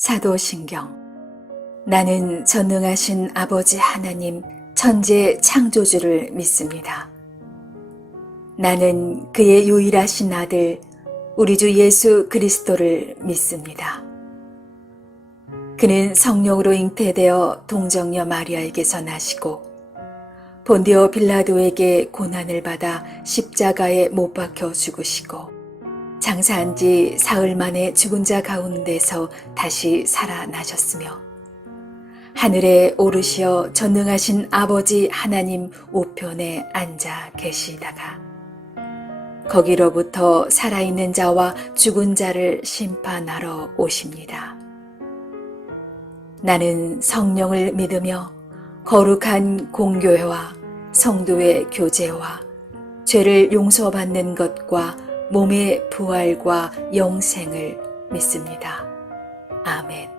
사도신경. 나는 전능하신 아버지 하나님 천재 창조주를 믿습니다. 나는 그의 유일하신 아들 우리 주 예수 그리스도를 믿습니다. 그는 성령으로 잉태되어 동정녀 마리아에게서 나시고 본디오 빌라도에게 고난을 받아 십자가에 못 박혀 죽으시고 장사한 지 사흘 만에 죽은 자 가운데서 다시 살아나셨으며 하늘에 오르시어 전능하신 아버지 하나님 우편에 앉아 계시다가 거기로부터 살아있는 자와 죽은 자를 심판하러 오십니다. 나는 성령을 믿으며 거룩한 공교회와 성도의 교제와 죄를 용서받는 것과 몸의 부활과 영생을 믿습니다. 아멘.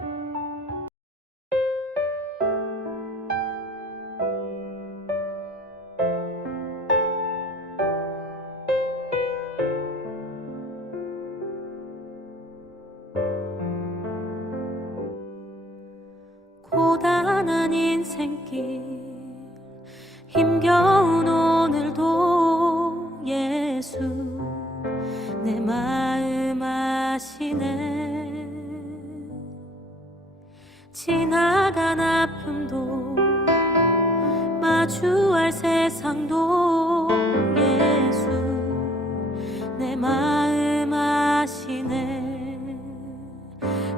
고단한 인생길 힘겨운 오늘도 예수 내 마음 아시네. 지나간 아픔도 마주할 세상도 예수 내 마음 아시네.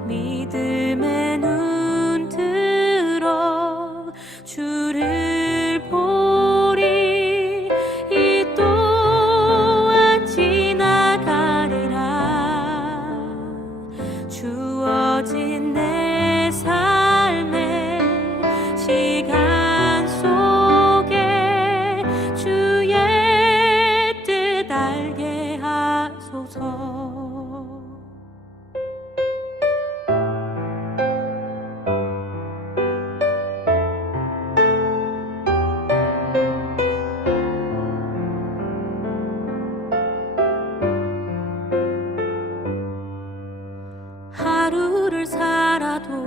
믿음의 눈 들어 주를 보리. 이 또한 지나가리라. 주어진 내 삶의 시간 속에 주의 뜻 알게 하소서. 하루를 살아도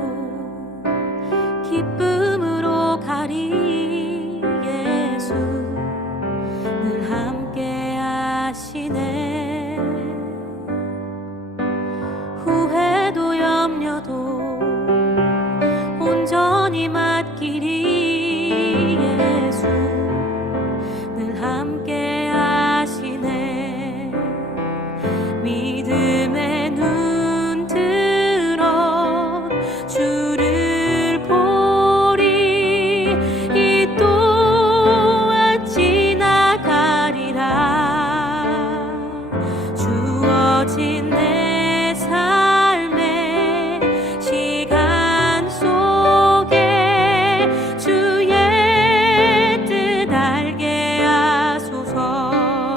기쁨으로 가리. 예수 늘 함께 하시네. 후회도 염려도 온전히 맡기리. 예수 늘 함께 하시네. 믿음의 눈 들어 주를 보리. 이 또한 지나가리라. 주어진 내 삶의 시간 속에 주의 뜻 알게 하소서.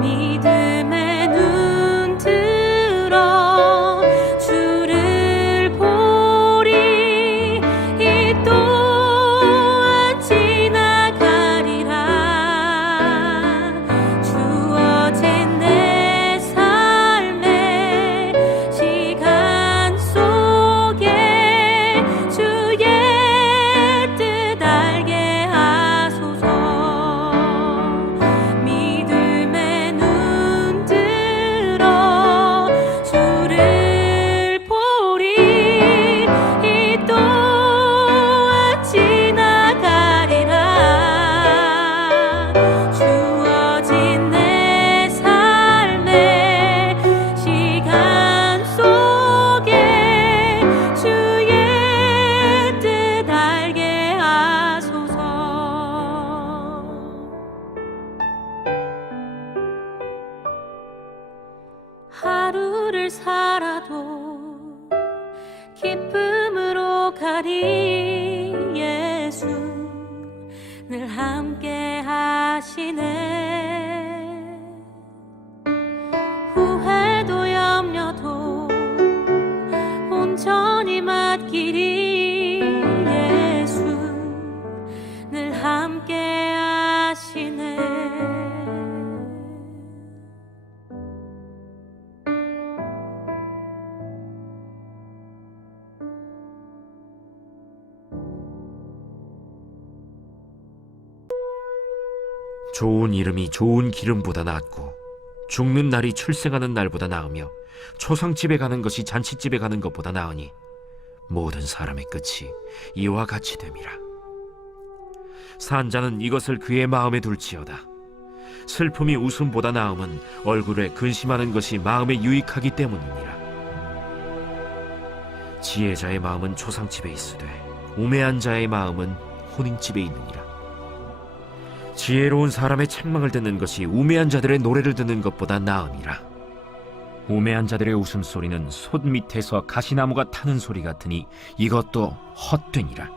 믿음의 눈 들어 주를 보리. 이 또한 지나가리라. 주어진 내 삶의 시간 속에 주의 뜻 알게 하소서. 믿음의 눈 들어 주를 보리. 이 또한 지나가리라. 주어진 내 삶의 시간 속에 주의 뜻 알게 하소서. 하루를 살아도 기쁨으로 가리. 예수 늘 함께 하시네. 후회도 염려도 온전히 맡기리. 예수 늘 함께 하시네. 좋은 이름이 좋은 기름보다 낫고 죽는 날이 출생하는 날보다 나으며 초상집에 가는 것이 잔치집에 가는 것보다 나으니 모든 사람의 끝이 이와 같이 됨이라. 산자는 이것을 그의 마음에 둘지어다. 슬픔이 웃음보다 나음은 얼굴에 근심하는 것이 마음에 유익하기 때문이니라. 지혜자의 마음은 초상집에 있으되 우매한 자의 마음은 혼인집에 있느니라. 지혜로운 사람의 책망을 듣는 것이 우매한 자들의 노래를 듣는 것보다 나음이라. 우매한 자들의 웃음소리는 솥 밑에서 가시나무가 타는 소리 같으니 이것도 헛되니라.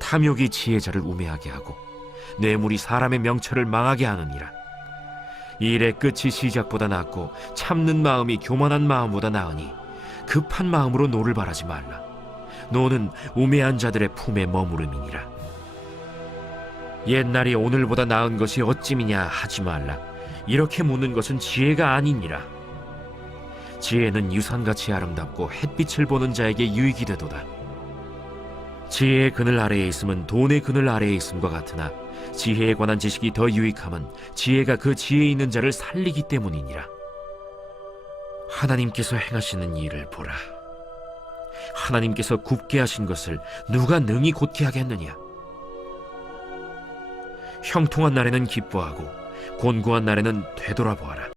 탐욕이 지혜자를 우매하게 하고 뇌물이 사람의 명철을 망하게 하느니라. 일의 끝이 시작보다 낫고 참는 마음이 교만한 마음보다 나으니 급한 마음으로 노를 바라지 말라. 노는 우매한 자들의 품에 머무름이니라. 옛날이 오늘보다 나은 것이 어찌미냐 하지 말라. 이렇게 묻는 것은 지혜가 아니니라. 지혜는 유산같이 아름답고 햇빛을 보는 자에게 유익이 되도다. 지혜의 그늘 아래에 있음은 돈의 그늘 아래에 있음과 같으나 지혜에 관한 지식이 더 유익함은 지혜가 그 지혜 있는 자를 살리기 때문이니라. 하나님께서 행하시는 일을 보라. 하나님께서 굽게 하신 것을 누가 능히 곧게 하겠느냐. 형통한 날에는 기뻐하고 곤고한 날에는 되돌아보아라.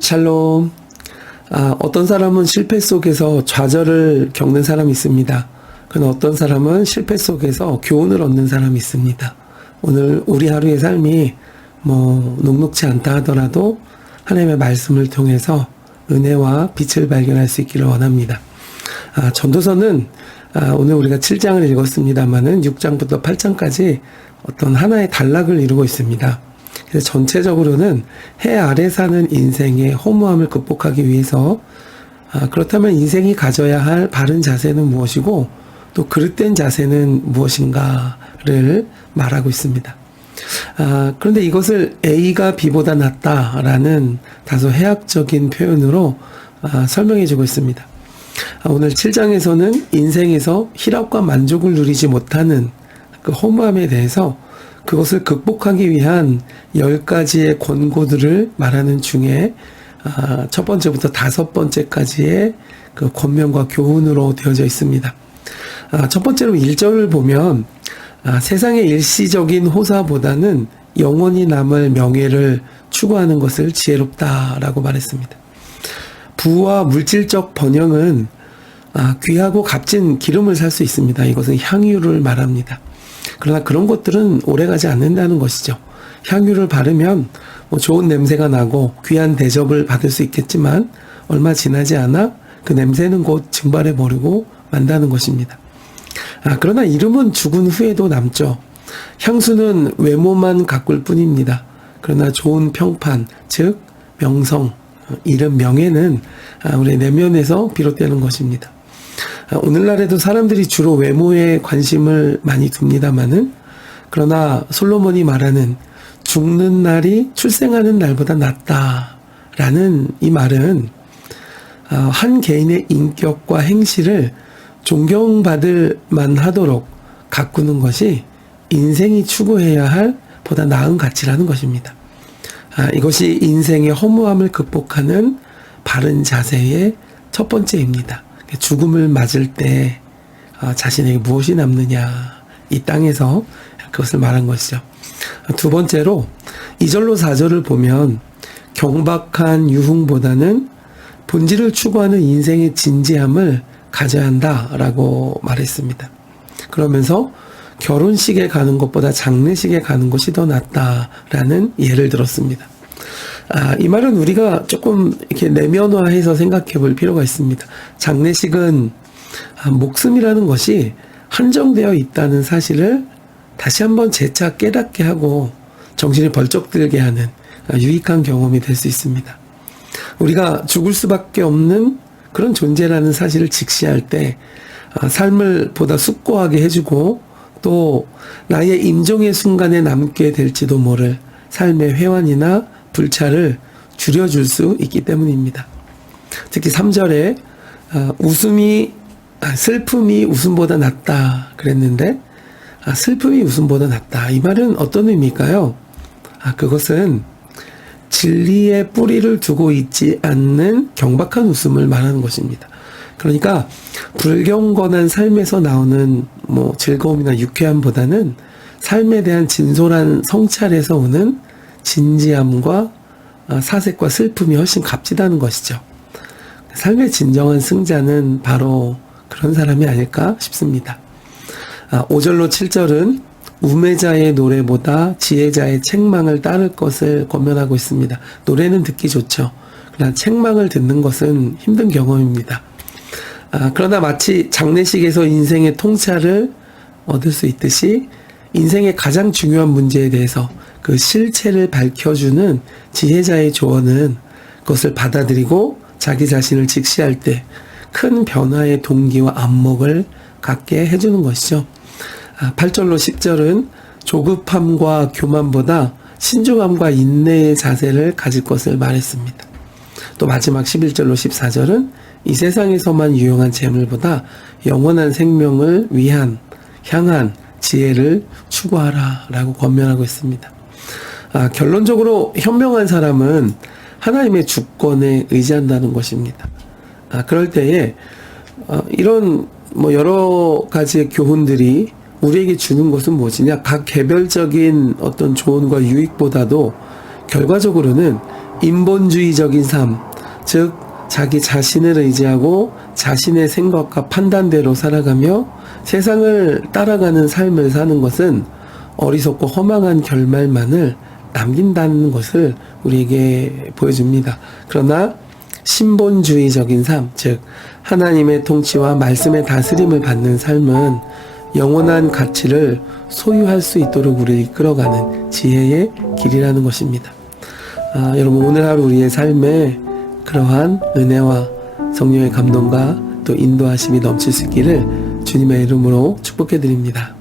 샬롬. 어떤 사람은 실패 속에서 좌절을 겪는 사람이 있습니다. 그러나 어떤 사람은 실패 속에서 교훈을 얻는 사람이 있습니다. 오늘 우리 하루의 삶이 녹록지 않다 하더라도 하나님의 말씀을 통해서 은혜와 빛을 발견할 수 있기를 원합니다. 전도서는 오늘 우리가 7장을 읽었습니다마는 6장부터 8장까지 어떤 하나의 단락을 이루고 있습니다. 그래서 전체적으로는 해 아래 사는 인생의 허무함을 극복하기 위해서 그렇다면 인생이 가져야 할 바른 자세는 무엇이고 또 그릇된 자세는 무엇인가를 말하고 있습니다. 그런데 이것을 A가 B보다 낫다라는 다소 해학적인 표현으로 설명해 주고 있습니다. 오늘 7장에서는 인생에서 희락과 만족을 누리지 못하는 그 허무함에 대해서 그것을 극복하기 위한 10가지의 권고들을 말하는 중에 첫 번째부터 5번째까지의 그 권면과 교훈으로 되어져 있습니다. 첫 번째로 1절을 보면 세상의 일시적인 호사보다는 영원히 남을 명예를 추구하는 것을 지혜롭다라고 말했습니다. 부와 물질적 번영은 귀하고 값진 기름을 살 수 있습니다. 이것은 향유를 말합니다. 그러나 그런 것들은 오래가지 않는다는 것이죠. 향유를 바르면 좋은 냄새가 나고 귀한 대접을 받을 수 있겠지만 얼마 지나지 않아 그 냄새는 곧 증발해 버리고 만다는 것입니다. 그러나 이름은 죽은 후에도 남죠. 향수는 외모만 가꿀 뿐입니다. 그러나 좋은 평판, 즉 명성, 이름, 명예는 우리 내면에서 비롯되는 것입니다. 오늘날에도 사람들이 주로 외모에 관심을 많이 둡니다마는 그러나 솔로몬이 말하는 죽는 날이 출생하는 날보다 낫다라는 이 말은 한 개인의 인격과 행실을 존경받을 만하도록 가꾸는 것이 인생이 추구해야 할 보다 나은 가치라는 것입니다. 이것이 인생의 허무함을 극복하는 바른 자세의 첫 번째입니다. 죽음을 맞을 때 자신에게 무엇이 남느냐, 이 땅에서 그것을 말한 것이죠. 두 번째로 2절로 4절을 보면 경박한 유흥보다는 본질을 추구하는 인생의 진지함을 가져야 한다라고 말했습니다. 그러면서 결혼식에 가는 것보다 장례식에 가는 것이 더 낫다라는 예를 들었습니다. 이 말은 우리가 조금 이렇게 내면화해서 생각해 볼 필요가 있습니다. 장례식은 목숨이라는 것이 한정되어 있다는 사실을 다시 한번 재차 깨닫게 하고 정신이 벌쩍 들게 하는 유익한 경험이 될 수 있습니다. 우리가 죽을 수밖에 없는 그런 존재라는 사실을 직시할 때 삶을 보다 숙고하게 해주고 또 나의 임종의 순간에 남게 될지도 모를 삶의 회환이나 불차를 줄여줄 수 있기 때문입니다. 특히 3절에 슬픔이 웃음보다 낫다 그랬는데 슬픔이 웃음보다 낫다. 이 말은 어떤 의미일까요? 그것은 진리의 뿌리를 두고 있지 않는 경박한 웃음을 말하는 것입니다. 그러니까 불경건한 삶에서 나오는 즐거움이나 유쾌함보다는 삶에 대한 진솔한 성찰에서 오는 진지함과 사색과 슬픔이 훨씬 값지다는 것이죠. 삶의 진정한 승자는 바로 그런 사람이 아닐까 싶습니다. 5절로 7절은 우매자의 노래보다 지혜자의 책망을 따를 것을 권면하고 있습니다. 노래는 듣기 좋죠. 그러나 책망을 듣는 것은 힘든 경험입니다. 그러나 마치 장례식에서 인생의 통찰을 얻을 수 있듯이 인생의 가장 중요한 문제에 대해서 그 실체를 밝혀주는 지혜자의 조언은 그것을 받아들이고 자기 자신을 직시할 때 큰 변화의 동기와 안목을 갖게 해주는 것이죠. 8절로 10절은 조급함과 교만보다 신중함과 인내의 자세를 가질 것을 말했습니다. 또 마지막 11절로 14절은 이 세상에서만 유용한 재물보다 영원한 생명을 향한 지혜를 추구하라 라고 권면하고 있습니다. 결론적으로 현명한 사람은 하나님의 주권에 의지한다는 것입니다. 그럴 때에 이런 여러 가지의 교훈들이 우리에게 주는 것은 무엇이냐? 각 개별적인 어떤 조언과 유익보다도 결과적으로는 인본주의적인 삶, 즉 자기 자신을 의지하고 자신의 생각과 판단대로 살아가며 세상을 따라가는 삶을 사는 것은 어리석고 허망한 결말만을 남긴다는 것을 우리에게 보여줍니다. 그러나 신본주의적인 삶, 즉 하나님의 통치와 말씀의 다스림을 받는 삶은 영원한 가치를 소유할 수 있도록 우리를 이끌어가는 지혜의 길이라는 것입니다. 여러분, 오늘 하루 우리의 삶에 그러한 은혜와 성령의 감동과 또 인도하심이 넘칠 수 있기를 주님의 이름으로 축복해 드립니다.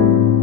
주